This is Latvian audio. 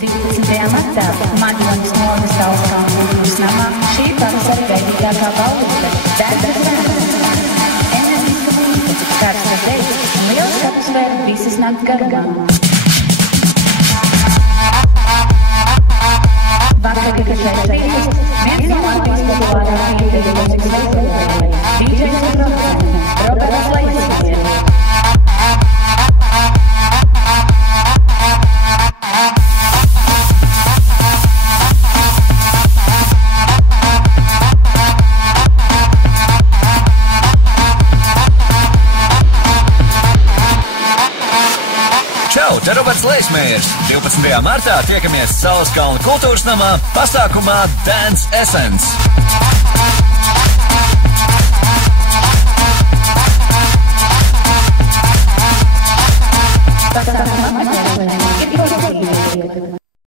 12. martā Maņonas nomas Saulkalnu kultūras namā šī pavasara veidīgākā ballīte Dēdras Vēnces. Enerģiska vīte, karsta dejs un liels atmosfēra visas nakts garumā. Vakarīgais rītis viens no Latvijas populārākajiem viedokļu mūzikas veidotājiem – DJs un producents Roberts Leismans. Čau, te Roberts Leismans. 12. martā tiekamies Saulkalnu kultūras namā pasākumā Dance Essence. Pasākumā